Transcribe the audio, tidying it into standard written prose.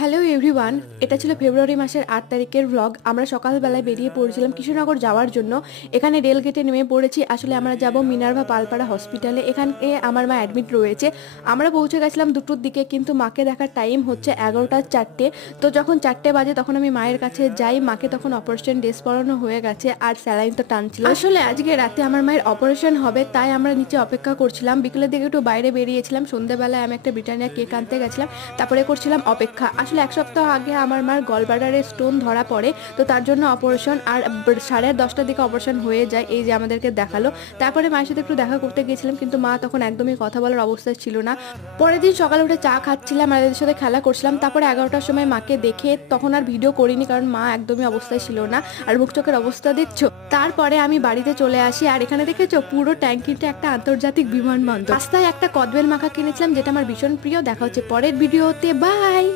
Hello everyone, এটা ছিল ফেব্রুয়ারি মাসের ৮ তারিখের ভ্লগ। আমরা সকালবেলায় বেরিয়ে পড়েছিলাম কৃষ্ণনগর যাওয়ার জন্য। এখানে রেল গেটে নেমে পড়েছি। আসলে আমরা যাব মিনার্ভা পালপাড়া হসপিটালে। এখানে আমার মা অ্যাডমিট রয়েছে। আমরা পৌঁছে গেছিলাম ২টোর দিকে, কিন্তু মাকে দেখার টাইম হচ্ছে ১১টা ৪টে। তো যখন ৪টে বাজে তখন আমি মায়ের কাছে যাই। মাকে তখন অপারেশন ড্রেস পরানো হয়ে গেছে আর স্যালাইন তো টানছিল। আসলে আজকে রাতে আমার মায়ের অপারেশন হবে, তাই আমরা নিচে অপেক্ষা করছিলাম। বিকেলের দিকে একটু বাইরে বেরিয়েছিলাম। সন্ধ্যেবেলায় আমি একটা ব্রিটানিয়া কেক আনতে গেছিলাম, তারপরে করছিলাম অপেক্ষা। আসলে ১ সপ্তাহ আগে আমার মার গলব্লাডারে স্টোন ধরা পড়ে, তো তার জন্য অপারেশন। আর 10:30টার দিকে অপারেশন হয়ে যায়, এই যে আমাদেরকে দেখালো। তারপরে মায়ের সাথে একটু দেখা করতে গিয়েছিলাম, কিন্তু মা তখন একদমই কথা বলার অবস্থায় ছিল না। পরের দিন সকালে উঠে চা খাচ্ছিলাম আর এদের সাথে খেলা করছিলাম। তারপরে ১১টার সময় মাকে দেখে তখন আর ভিডিও করিনি, কারণ মা একদমই অবস্থায় ছিল না। আর মুখ চোখের অবস্থা দেখছো। তারপরে আমি বাড়িতে চলে আসি, আর এখানে দেখেছো পুরো ট্যাঙ্কিটা একটা আন্তর্জাতিক বিমানবন্দর। রাস্তায় একটা কদবেল মাখা কিনেছিলাম, যেটা আমার ভীষণ প্রিয়। দেখা হচ্ছে পরের ভিডিওতে, বাই।